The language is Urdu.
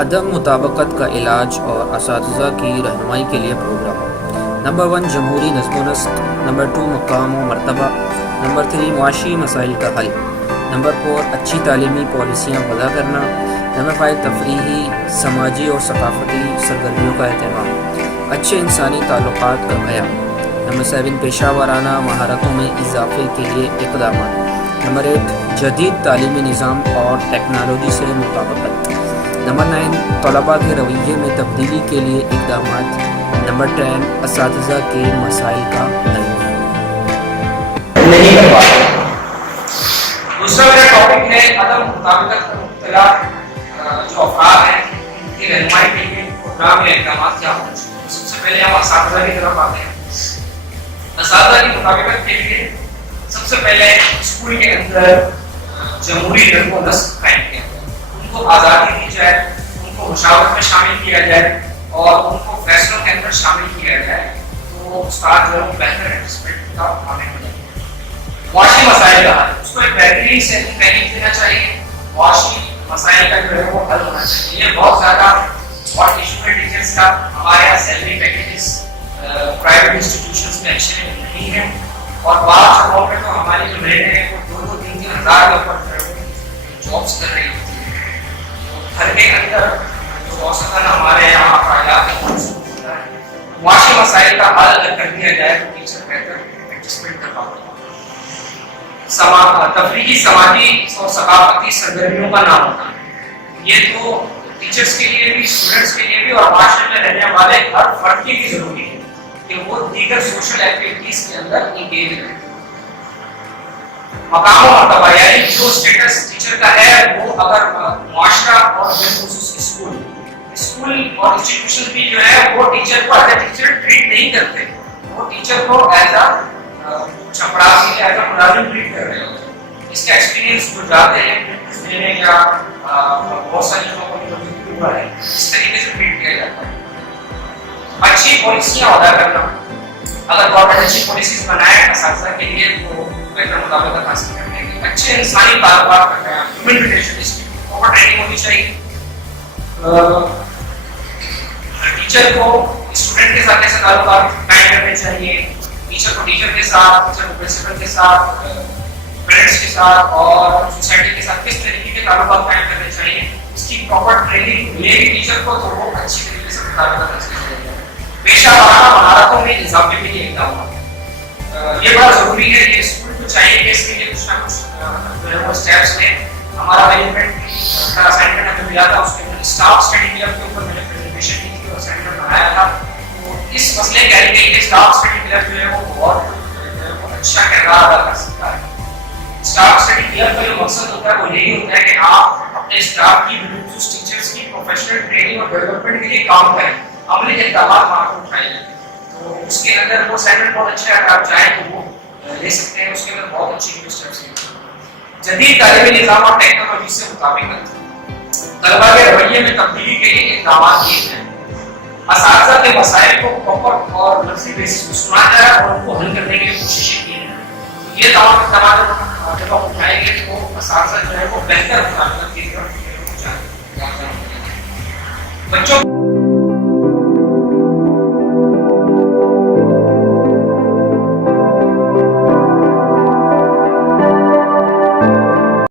عدم مطابقت کا علاج اور اساتذہ کی رہنمائی کے لیے پروگرام۔ نمبر 1 جمہوری نظم و نسق۔ نمبر 2 مقام و مرتبہ۔ نمبر 3 معاشی مسائل کا حل۔ نمبر 4 اچھی تعلیمی پالیسیاں وضع کرنا۔ نمبر 5 تفریحی، سماجی اور ثقافتی سرگرمیوں کا اہتمام۔ اچھے انسانی تعلقات کا قیام۔ نمبر 7 پیشہ ورانہ مہارتوں میں اضافے کے لیے اقدامات۔ نمبر 8 جدید تعلیمی نظام اور ٹیکنالوجی سے مطابقت۔ نمبر 9 طلباء کے رویے میں تبدیلی کے لیے اقدامات۔ نمبر 10 اساتذہ کے مسائل کا حل۔ دوسرا میرا ٹاپک ہے عدم مطابقت میں مبتلا جو افراد ہیں ان کی رہنمائی کے لیے پروگرام یا اقدامات کیا ہونا چاہیے۔ سب سے پہلے ہم اساتذہ کی طرف آتے ہیں۔ اساتذہ کی مطابقت کے لیے سب سے پہلے اسکول کے اندر جمہوری نظم و نسق قائم کیا جائے، ان کو آزادی دی جائے، ان کو مشاورت میں شامل کیا جائے اور ان کو فیصلوں کے اندر شامل کیا جائے تو استاد جو ہے بہتر ایڈجسٹمنٹ کا حامل ہو جائے۔ معاشی مسائل کا حل، اس کو ایک بہترین سے تحریک دینا چاہیے۔ معاشی مسائل کا جو ہے وہ حل ہونا چاہیے۔ یہ بہت زیادہ ہاٹ ایشو ہے ٹیچرس کا۔ ہمارے یہاں سیلری پیکیجز پرائیویٹ انسٹیٹیوشنز میں اچھے نہیں ہیں اور بعض جگہوں پہ تو ہماری جو بہنیں ہیں وہ 2-3 ہزار کے اوپر جابس کر رہی ہوتی ہیں۔ گھر کے اندر جو اوسطاً ہمارے یہاں فائدات ہوتا ہے، معاشی مسائل کا حل اگر کر دیا جائے تو ٹیچر بہتر ایڈجسٹمنٹ کر پاتے ہیں۔ تفریحی، سماجی اور ثقافتی سرگرمیوں کا نام ہونا، یہ تو ٹیچرس کے لیے بھی، اسٹوڈنٹس کے لیے بھی اور معاشرے میں رہنے والے ہر فرد کے لیے ضروری ہے کہ وہ دیگر سوشل ایکٹیویٹیز کے اندر انگیج رہیں۔ مقام و مرتبہ، یعنی جو اسٹیٹس ٹیچر کا ہے وہ اگر معاشرہ اور بالخصوص اسکول اور انسٹیٹیوشن بھی جو ہے وہ ٹیچر کو ایز اے ٹیچر ٹریٹ نہیں کرتے، وہ ٹیچر کو ایز اے چپڑاسی، ایز اے ملازم ٹریٹ کر رہے ہوتے ہیں۔ اس کا ایکسپیرینس جو جاتے ہیں دینے یا بہت ساری جگہوں پر جو ہوا ہے اس طریقے سے ٹریٹ کیا جاتا ہے۔ اچھی پالیسیاں وضع کرنا، اگر گورنمنٹ اچھی پالیسیز بنائے اساتذہ کے لیے تو بہتر مطابقت حاصل کرنے کے اچھے انسانی تعلقات کا قیام، ہیومن ریلیشن، اس کی پراپر ٹریننگ ہونی چاہیے۔ ٹیچر کو اسٹوڈنٹ کے ساتھ کیسے تعلقات قائم کرنے چاہیے، ٹیچر کو ٹیچر کے ساتھ، ٹیچر کو پرنسپل کے ساتھ، پیرنٹس کے ساتھ اور سوسائٹی کے ساتھ کس طریقے کے تعلقات قائم کرنے چاہیے، اس کی پراپر ٹریننگ ملے گی ٹیچر کو تو وہ اچھی طریقے سے مطابقت حاصل کرے گا۔ پیشہ ورانہ مہارتوں میں اضافے کے لیے اقدامات، یہ بڑا ضروری ہے کہ اسکول کو چاہیے کہ اس کے لیے کچھ نہ کچھ جو ہے وہ اسٹیپس لیں۔ ہمارا مینجمنٹ کا اسائنمنٹ ہمیں ملا تھا، اس کے اندر اسٹاف اسٹڈی کلب کے اوپر میں نے پریزنٹیشن کی تھی اور اسائنمنٹ بنایا تھا۔ تو اس مسئلے کا ہے کہ اسٹاف اسٹڈی کلب جو ہے وہ بہت اچھا کردار ادا کر سکتا ہے۔ اسٹاف اسٹڈی کلب کا جو مقصد ہوتا ہے وہ یہی ہوتا ہے کہ آپ اپنے اسٹاف کی، بالخصوص ٹیچرس کی پروفیشنل ٹریننگ اور ڈیولپمنٹ کے لیے کام کریں، عملی اقدامات وہاں پر اٹھائے جائیں۔ تو اس کے اندر وہ اسائنمنٹ بہت اچھا ہے، اگر آپ چاہیں تو وہ لے سکتے ہیں، اس کے اندر بہت اچھی اسٹیپس ہیں۔ جدید تعلیمی نظام اور ٹیکنالوجی سے مطابقت، طلباء کے رویے میں تبدیلی کے لیے اقدامات کیے جائیں، اساتذہ کے مسائل کو پراپر اور لفظی بیسس پر سنا جائے اور ان کو حل کرنے کے لیے کوششیں کی جائیں۔ یہ تمام اقدامات جب ہم اٹھائیں گے تو اساتذہ جو ہے وہ بہتر مطابقت کی طرف جائیں گے۔ بچوں